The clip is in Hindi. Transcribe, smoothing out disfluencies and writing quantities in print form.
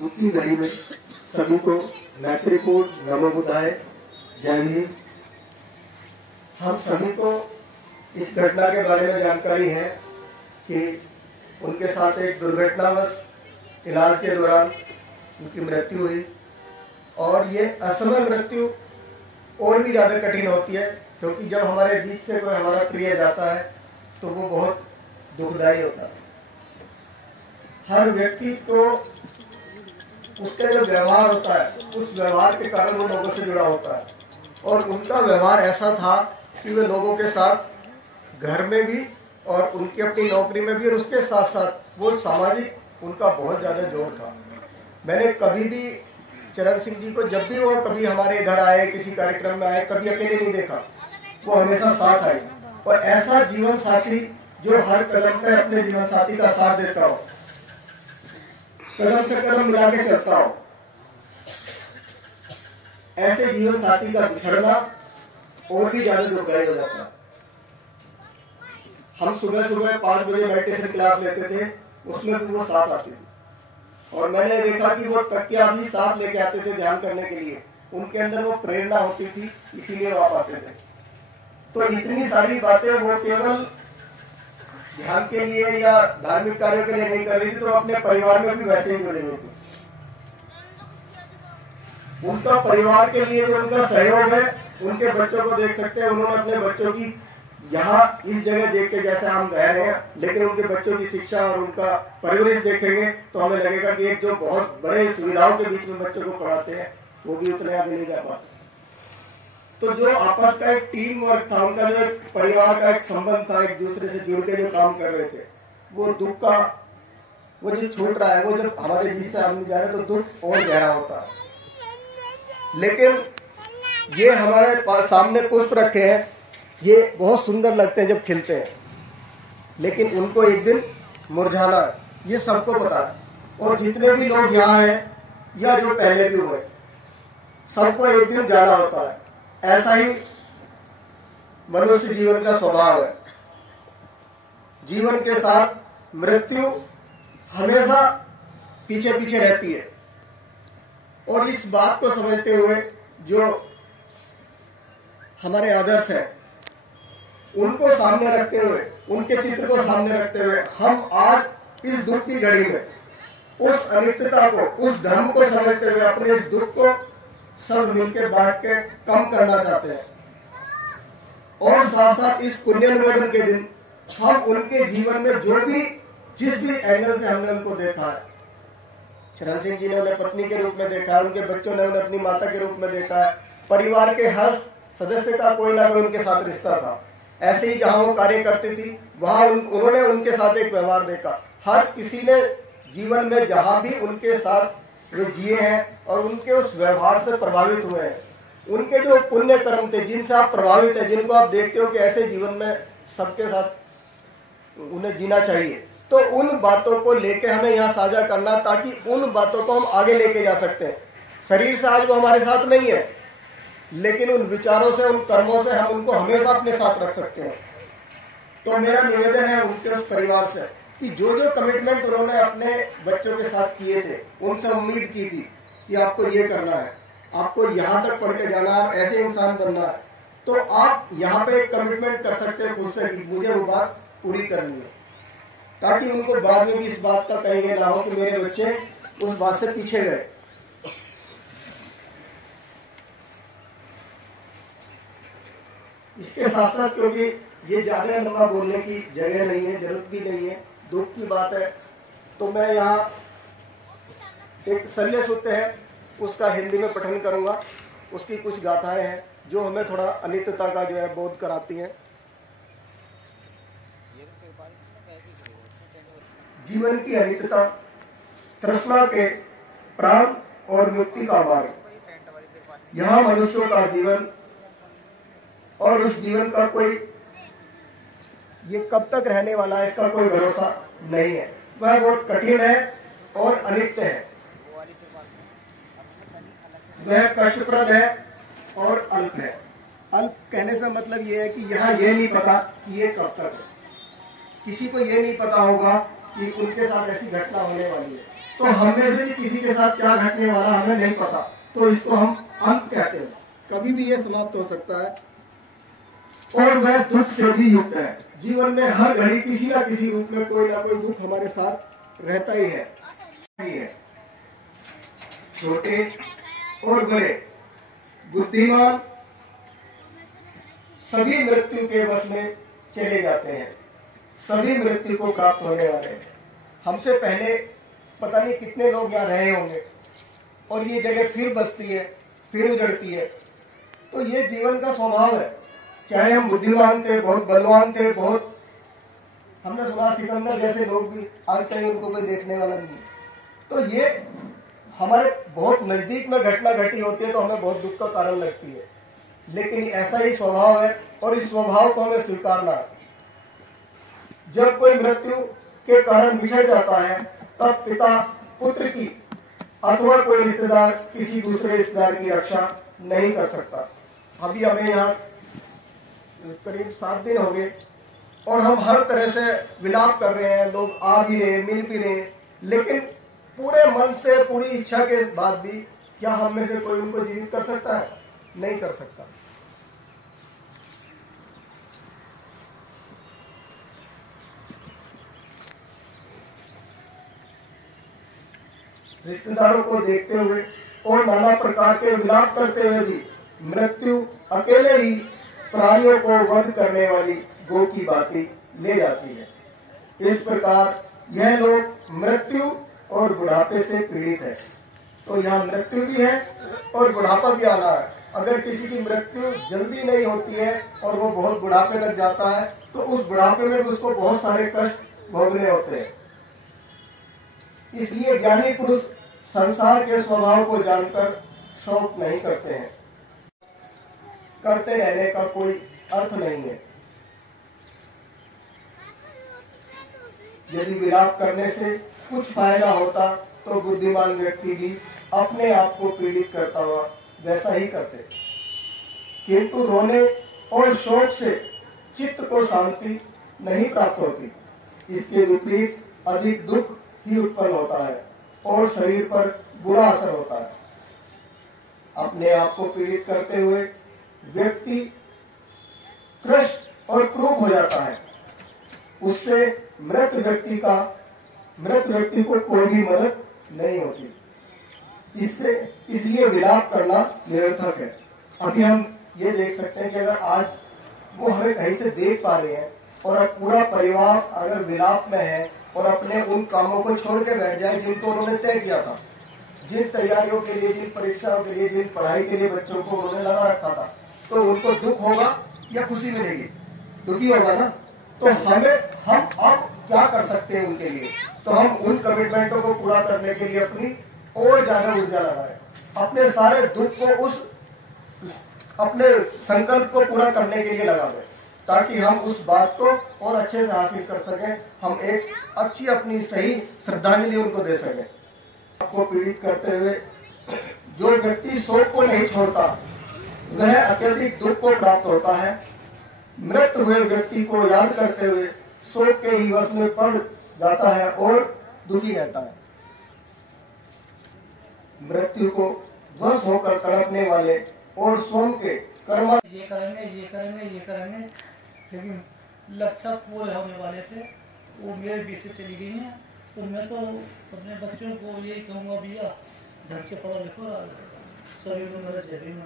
दूसरी घड़ी में सभी को मैत्रीपूर्ण नमो बुधाए, जय हिंद। हम सभी को इस घटना के बारे में जानकारी है कि उनके साथ एक दुर्घटनावश इलाज के दौरान उनकी मृत्यु हुई और ये असमय मृत्यु और भी ज़्यादा कठिन होती है, क्योंकि जब हमारे बीच से कोई हमारा प्रिय जाता है तो वो बहुत दुखदायी होता है। हर व्यक्ति को उसका जो व्यवहार होता है उस व्यवहार के कारण वो लोगों से जुड़ा होता है, और उनका व्यवहार ऐसा था कि वे लोगों के साथ घर में भी और उनकी अपनी नौकरी में भी, और उसके साथ साथ वो सामाजिक उनका बहुत ज़्यादा जोर था। मैंने कभी भी चरण सिंह जी को, जब भी वो कभी हमारे इधर आए, किसी कार्यक्रम में आए, कभी अकेले नहीं देखा, वो हमेशा साथ आए। और ऐसा जीवन साथी जो हर कदम पे अपने जीवन साथी का साथ देता हो, कदम से कदम मिला के चलता हो, ऐसे जीवन साथी का बिछड़ना और भी ज्यादा दुखदायी हो जाता है। हम सुबह सुबह 5 बजे मेडिटेशन क्लास लेते थे, उसमें भी वो साथ आती थी, और मैंने देखा कि वो तकिया भी साथ लेके आते थे ध्यान करने के लिए। उनके अंदर वो प्रेरणा होती थी, इसीलिए वो आ पाते थे। तो इतनी सारी बातें वो केवल ध्यान के लिए या धार्मिक कार्यों के लिए नहीं कर रही थी, तो अपने परिवार में भी वैसे ही जुड़े हुए थे। उनका परिवार के लिए जो उनका सहयोग है, उनके बच्चों को देख सकते हैं। उन्होंने अपने बच्चों की यहाँ इस जगह देख के, जैसे हम रह रहे हैं, लेकिन उनके बच्चों की शिक्षा और उनका परवरिश देखेंगे तो हमें लगेगा कि एक जो बहुत बड़े सुविधाओं के बीच में बच्चों को पढ़ाते हैं वो भी उतने आगे नहीं जा पाते। तो जो आपस का एक टीम वर्क था, उनका जो परिवार का एक संबंध था, एक दूसरे से जुड़ के जो काम कर रहे थे, वो दुख का वो जो छूट रहा है, वो जब हमारे बीच से आदमी जा रहे हैं तो दुख और गहरा होता है। लेकिन ये हमारे सामने पुष्प रखे हैं, ये बहुत सुंदर लगते हैं जब खिलते हैं, लेकिन उनको एक दिन मुरझाना है, ये सबको पता है। और जितने भी लोग यहाँ हैं या जो पहले भी हुए, सबको एक दिन जाना होता है। ऐसा ही मनुष्य जीवन का स्वभाव है। जीवन के साथ मृत्यु हमेशा पीछे पीछे रहती है, और इस बात को समझते हुए जो हमारे आदर्श हैं, उनको सामने रखते हुए, उनके चित्र को सामने रखते हुए, हम आज इस दुख की घड़ी में उस अनित्यता को, उस धर्म को समझते हुए अपने इस दुख को सब मिलकर बांट के कम करना चाहते हैं। और साथ साथ इस पुण्यानुमोदन के दिन हम उनके जीवन में जो भी, जिस भी एंगल से हमने उनको देखा है, चरण सिंह जी ने उन्हें पत्नी के रूप में देखा है, उनके बच्चों ने उन्हें अपनी माता के रूप में देखा है, परिवार के हर सदस्य का कोई ना कोई उनके साथ रिश्ता था। ऐसे ही जहां वो कार्य करती थी, वहां उन्होंने उनके साथ एक व्यवहार देखा। हर किसी ने जीवन में जहां भी उनके साथ वो जिए हैं और उनके उस व्यवहार से प्रभावित हुए हैं, उनके जो पुण्य कर्म थे, जिनसे आप प्रभावित हैं, जिनको आप देखते हो कि ऐसे जीवन में सबके साथ उन्हें जीना चाहिए, तो उन बातों को लेके हमें यहाँ साझा करना, ताकि उन बातों को हम आगे लेके जा सकते हैं। शरीर से आज वो हमारे साथ नहीं है, लेकिन उन विचारों से, उन कर्मों से हम उनको हमेशा अपने साथ रख सकते हैं। तो मेरा निवेदन है उनके उस परिवार से कि जो जो कमिटमेंट उन्होंने अपने बच्चों के साथ किए थे, उनसे उम्मीद की थी कि आपको ये करना है, आपको यहाँ तक पढ़ के जाना है, ऐसे इंसान बनना है, तो आप यहाँ पे एक कमिटमेंट कर सकते हैं खुद से कि मुझे वो बात पूरी करनी है, ताकि उनको बाद में भी इस बात का कहीं ये ना हो कि मेरे बच्चे उस बात से पीछे गए। इसके साथ साथ, क्योंकि ये ज्यादा लंबा बोलने की जगह नहीं है, जरूरत भी नहीं है, दुख की बात है, तो मैं यहाँ एक शल्य सूत्र है उसका हिंदी में पठन करूंगा। उसकी कुछ गाथाएं हैं जो हमें थोड़ा अनित्यता का जो है बोध कराती हैं। जीवन की अनित्यता, तृष्णा के प्राण और मुक्ति का मार्ग। यहाँ मनुष्यों का जीवन और उस जीवन का कोई, ये कब तक रहने वाला है इसका कोई भरोसा नहीं है। वह बहुत कठिन है और अनित्य है, वह कष्टप्रद है और अल्प है। अल्प कहने से मतलब ये है कि यहाँ ये नहीं पता कि ये कब तक है। किसी को ये नहीं पता होगा कि उनके साथ ऐसी घटना होने वाली है। तो हम में से भी किसी के साथ क्या घटने वाला हमें नहीं पता, तो इसको हम अंत कहते हैं। कभी भी ये समाप्त हो सकता है और वह दुख से भी युक्त है। जीवन में हर घड़ी किसी ना किसी रूप में कोई ना कोई दुख हमारे साथ रहता ही है। छोटे और बड़े, बुद्धिमान सभी मृत्यु के वश में चले जाते हैं, सभी मृत्यु को प्राप्त होने वाले हैं। हमसे पहले पता नहीं कितने लोग यहाँ रहे होंगे और ये जगह फिर बसती है, फिर उजड़ती है। तो ये जीवन का स्वभाव है। चाहे हम बुद्धिमान थे, बहुत बलवान थे, बहुत, हमने सुना सिकंदर जैसे लोग भी आज कहीं उनको कोई देखने वाला नहीं। तो ये हमारे बहुत नजदीक में घटना घटी होती है तो हमें बहुत दुख का कारण लगती है, लेकिन ऐसा ही स्वभाव है और इस स्वभाव को हमें स्वीकारना है। जब कोई मृत्यु के कारण बिछड़ जाता है तब पिता पुत्र की अथवा कोई रिश्तेदार किसी दूसरे रिश्तेदार की रक्षा नहीं कर सकता। अभी हमें यहाँ करीब 7 दिन हो गए और हम हर तरह से विलाप कर रहे हैं, लोग आ भी रहे, मिल भी रहे, लेकिन पूरे मन से, पूरी इच्छा के बाद भी क्या हम में से कोई उनको जीवित कर सकता है? नहीं कर सकता। रिश्तेदारों को देखते हुए और नाना प्रकार के विलाप करते हुए भी मृत्यु अकेले ही प्राणियों को वध करने वाली गो की भांति ले जाती है। इस प्रकार यह लोग मृत्यु और बुढ़ापे से पीड़ित है। तो यहाँ मृत्यु भी है और बुढ़ापा भी आना है। अगर किसी की मृत्यु जल्दी नहीं होती है और वो बहुत बुढ़ापे तक जाता है तो उस बुढ़ापे में भी उसको बहुत सारे कष्ट भोगने होते हैं। इसलिए ज्ञानी पुरुष संसार के स्वभाव को जानकर शोक नहीं करते हैं। करते रहने का कोई अर्थ नहीं है। यदि विलाप करने से कुछ फायदा होता तो बुद्धिमान व्यक्ति भी अपने आप को पीड़ित करता हुआ वैसा ही करते, किंतु रोने और शोक से चित्त को शांति नहीं प्राप्त होती। इसके विपरीत अधिक दुख ही उत्पन्न होता है और शरीर पर बुरा असर होता है। अपने आप को पीड़ित करते हुए व्यक्ति त्रस्त और क्रूर हो जाता है। उससे मृत व्यक्ति को कोई भी मदद नहीं होती। इसलिए विलाप करना निरर्थक है। अभी हम ये देख सकते हैं कि अगर आज वो हमें कहीं से देख पा रहे हैं और अब पूरा परिवार अगर विलाप में है और अपने उन कामों को छोड़ के बैठ जाए जिनको उन्होंने तय किया था, जिन तैयारियों के लिए, जिन परीक्षाओं के लिए, जिन पढ़ाई के लिए बच्चों को उन्होंने लगा रखा था, तो उनको दुख होगा या खुशी मिलेगी? दुखी होगा ना। तो हम अब क्या कर सकते हैं उनके लिए? तो हम उन कमिटमेंटों को पूरा करने के लिए अपनी और ज्यादा ऊर्जा लगाएं, अपने सारे दुख को उस अपने संकल्प को पूरा करने के लिए लगा दें, ताकि हम उस बात को और अच्छे से हासिल कर सकें। हम एक अच्छी अपनी सही श्रद्धांजलि उनको दे सकें। आपको पीड़ित करते हुए जो व्यक्ति शोक को नहीं छोड़ता वह अत्यधिक दुख को प्राप्त होता है। मृत हुए व्यक्ति को याद करते हुए शोक के ही वश में पड़ जाता है और दुखी रहता है। मृत्यु को वश होकर तड़पने वाले और स्वयं के कर्म ये करेंगे, लेकिन लक्ष्य पूरे होने वाले थे, वो मेरे बीच से चली गई हैं। तो मैं तो अपने बच्चों को यही कहूँगा, भैया घर से पढ़ा लिखो, शरीर में मेरा जहरी में